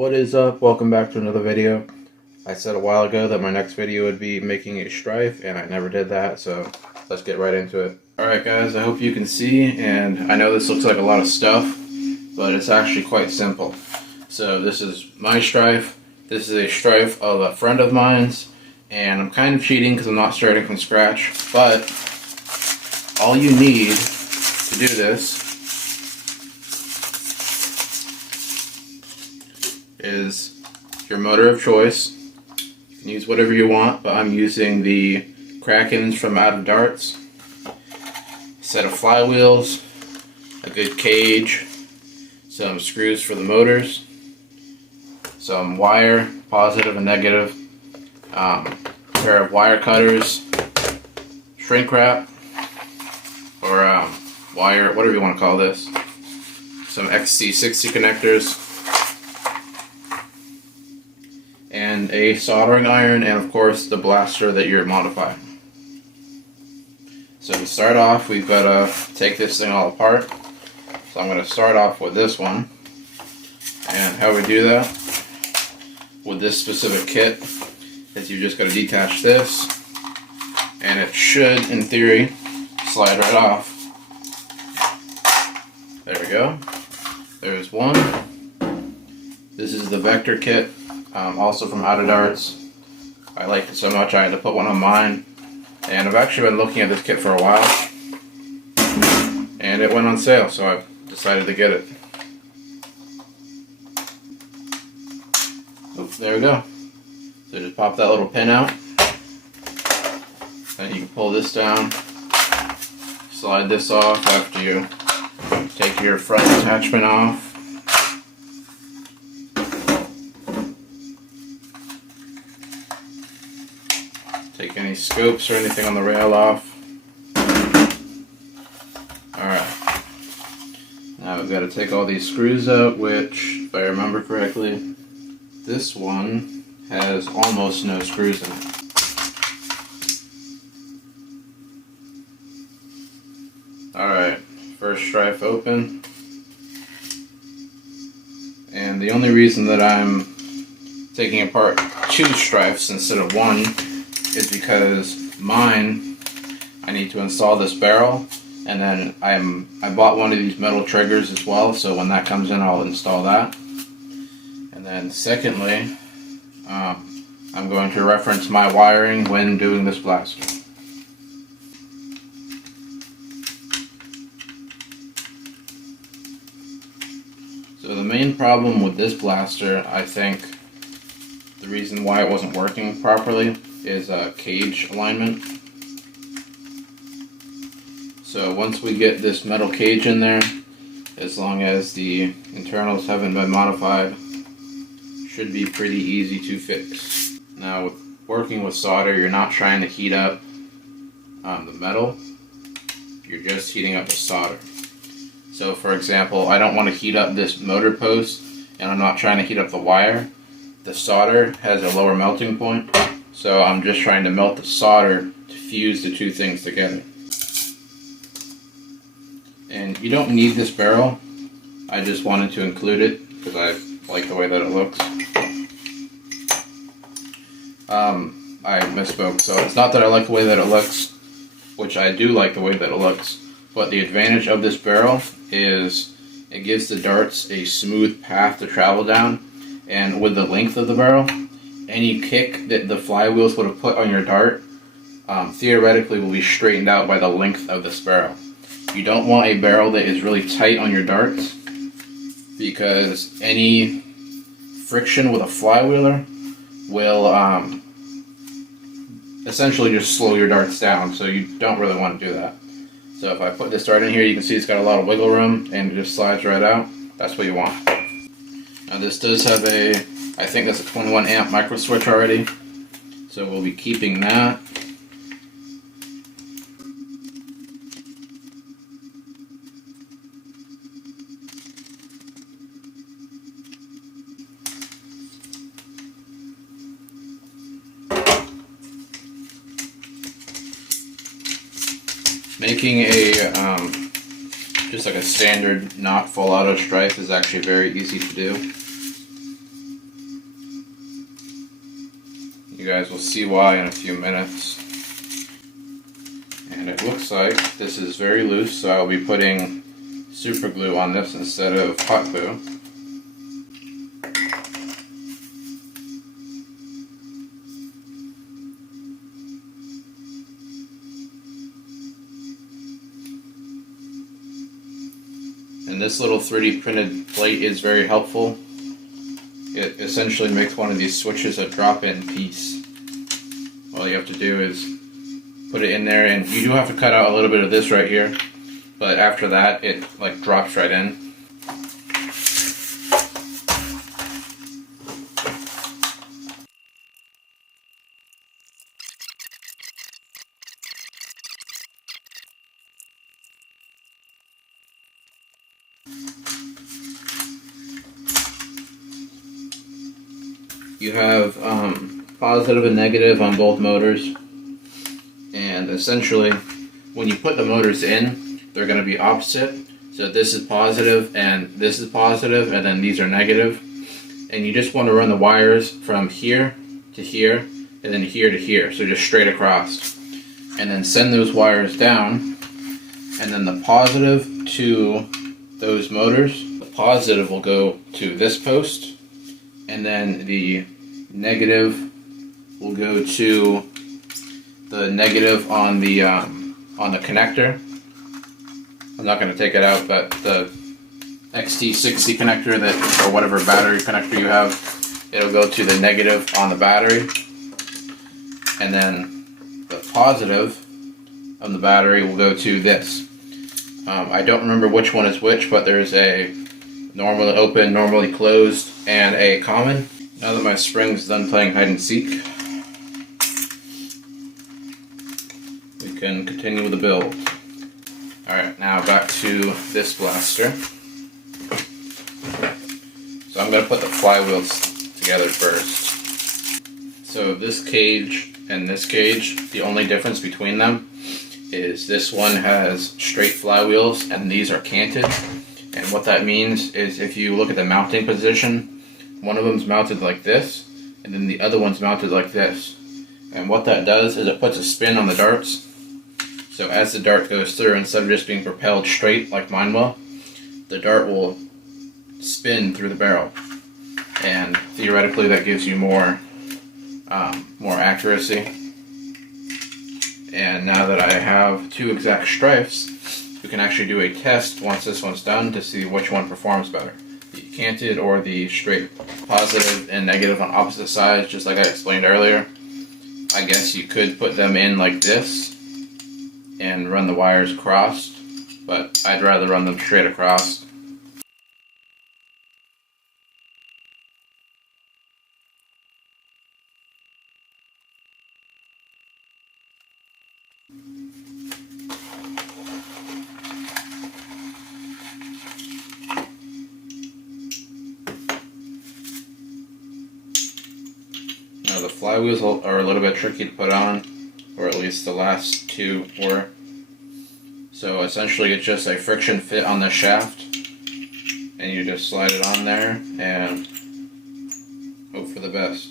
What is up? Welcome back to another video. I said a while ago that my next video would be making a Stryfe, and I never did that, so let's get right into it. Alright guys, I hope you can see, and I know this looks like a lot of stuff, but it's actually quite simple. So this is my Stryfe. This is a Stryfe of a friend of mine's, and I'm kind of cheating because I'm not starting from scratch, but all you need to do this is your motor of choice. You can use whatever you want, but I'm using the Krakens from Out of Darts. A set of flywheels, a good cage, some screws for the motors, some wire, positive and negative, a pair of wire cutters, shrink wrap, or wire, whatever you want to call this, some XC60 connectors, and a soldering iron, and of course the blaster that you're modifying. So to start off, we've got to take this thing all apart. So I'm going to start off with this one. And how we do that with this specific kit is you just got to detach this, and it should, in theory, slide right off. There we go. There's one. This is the Vector kit. Also from Out of Darts. I liked it so much I had to put one on mine, and I've actually been looking at this kit for a while, and it went on sale, so I decided to get it. Oh, there we go. So just pop that little pin out, then you can pull this down, slide this off after you take your front attachment off. Take any scopes or anything on the rail off. Alright. Now we've got to take all these screws out, which, if I remember correctly, this one has almost no screws in it. Alright, first Stryfe open. And the only reason that I'm taking apart two Stryfes instead of one is because mine, I need to install this barrel, and then I bought one of these metal triggers as well, so when that comes in I'll install that. And then secondly, I'm going to reference my wiring when doing this blaster. So the main problem with this blaster, I think the reason why it wasn't working properly, is cage alignment. So once we get this metal cage in there, as long as the internals haven't been modified, should be pretty easy to fix. Now with working with solder, you're not trying to heat up the metal, you're just heating up the solder. So for example, I don't want to heat up this motor post, and I'm not trying to heat up the wire. The solder has a lower melting point, so I'm just trying to melt the solder to fuse the two things together. And you don't need this barrel, I just wanted to include it because I like the way that it looks. I misspoke, so it's not that I like the way that it looks, which I do like the way that it looks, but the advantage of this barrel is it gives the darts a smooth path to travel down, and with the length of the barrel, any kick that the flywheels would have put on your dart theoretically will be straightened out by the length of this barrel. You don't want a barrel that is really tight on your darts, because any friction with a flywheeler will essentially just slow your darts down, so you don't really want to do that. So if I put this dart in here, you can see it's got a lot of wiggle room and it just slides right out. That's what you want. Now this does have a, I think that's a 21 amp micro switch already, so we'll be keeping that. Making a just like a standard not full auto Stryfe is actually very easy to do. guys will see why in a few minutes. And it looks like this is very loose, so I'll be putting super glue on this instead of hot glue. And this little 3D printed plate is very helpful. It essentially makes one of these switches a drop-in piece. All you have to do is put it in there, and you do have to cut out a little bit of this right here, but after that it like drops right in. You have positive and negative on both motors, and essentially when you put the motors in, they're going to be opposite. So this is positive and this is positive, and then these are negative. And you just want to run the wires from here to here and then here to here, so just straight across, and then send those wires down, and then the positive to those motors, the positive will go to this post, and then the negative will go to the negative on the connector. I'm not going to take it out, but the XT60 connector that, or whatever battery connector you have, it'll go to the negative on the battery, and then the positive on the battery will go to this. I don't remember which one is which, but there's a normally open, normally closed, and a common. Now that my spring's done playing hide and seek, we can continue with the build. Alright, now back to this blaster. So I'm going to put the flywheels together first. So this cage and this cage, the only difference between them is this one has straight flywheels and these are canted. And what that means is if you look at the mounting position, one of them's mounted like this, and then the other one's mounted like this. And what that does is it puts a spin on the darts. So as the dart goes through, instead of just being propelled straight like mine will, the dart will spin through the barrel. And theoretically that gives you more accuracy. And now that I have two exact stripes, we can actually do a test once this one's done to see which one performs better. The canted or the straight. Positive and negative on opposite sides, just like I explained earlier. I guess you could put them in like this and run the wires across, but I'd rather run them straight across. Now the flywheels are a little bit tricky to put on, or at least the last two were. So essentially it's just a friction fit on the shaft, and you just slide it on there and hope for the best.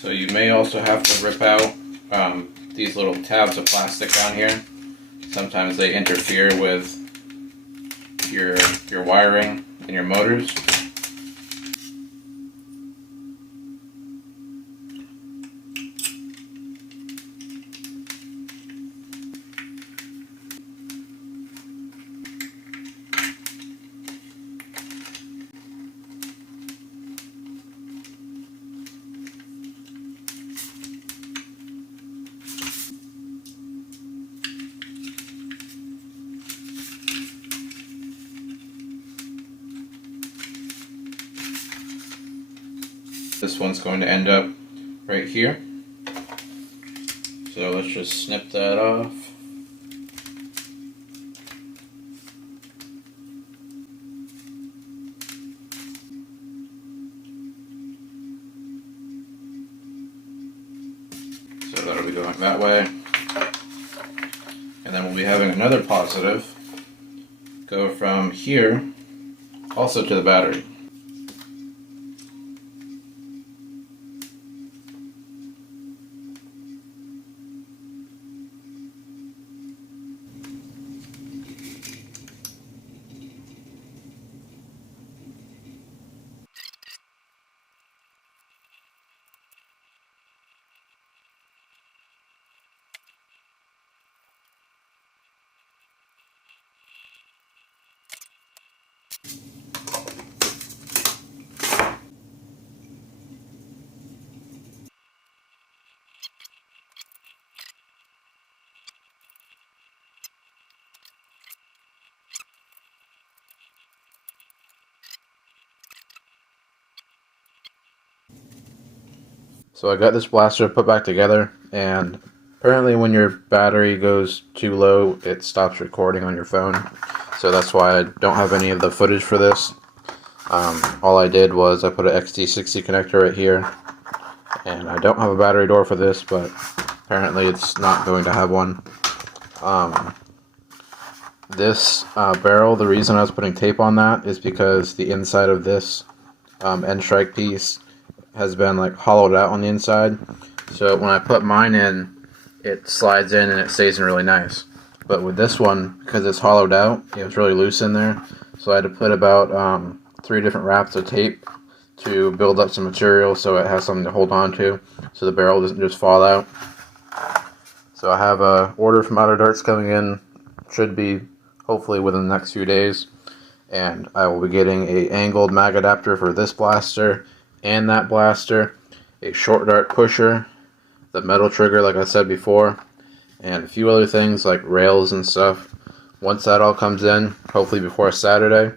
So you may also have to rip out these little tabs of plastic down here. Sometimes they interfere with your wiring and your motors. This one's going to end up right here. So let's just snip that off. So that'll be going that way. And then we'll be having another positive go from here also to the battery. So I got this blaster put back together, and apparently when your battery goes too low, it stops recording on your phone. So that's why I don't have any of the footage for this. All I did was I put an XT60 connector right here, and I don't have a battery door for this, but apparently it's not going to have one. This barrel, the reason I was putting tape on that is because the inside of this end strike piece has been like hollowed out on the inside, so when I put mine in, it slides in and it stays in really nice. But with this one, because it's hollowed out, it was really loose in there, so I had to put about 3 different wraps of tape to build up some material so it has something to hold on to, so the barrel doesn't just fall out. So I have a order from Outer Darts coming in, should be hopefully within the next few days, and I will be getting a angled mag adapter for this blaster and that blaster, a short dart pusher, the metal trigger like I said before, and a few other things like rails and stuff. Once that all comes in, hopefully before Saturday,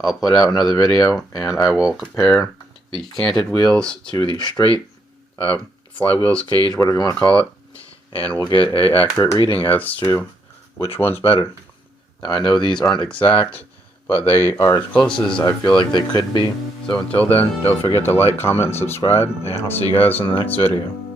I'll put out another video and I will compare the canted wheels to the straight flywheels, cage, whatever you want to call it, and we'll get an accurate reading as to which one's better. Now I know these aren't exact, but they are as close as I feel like they could be. So until then, don't forget to like, comment, and subscribe, and I'll see you guys in the next video.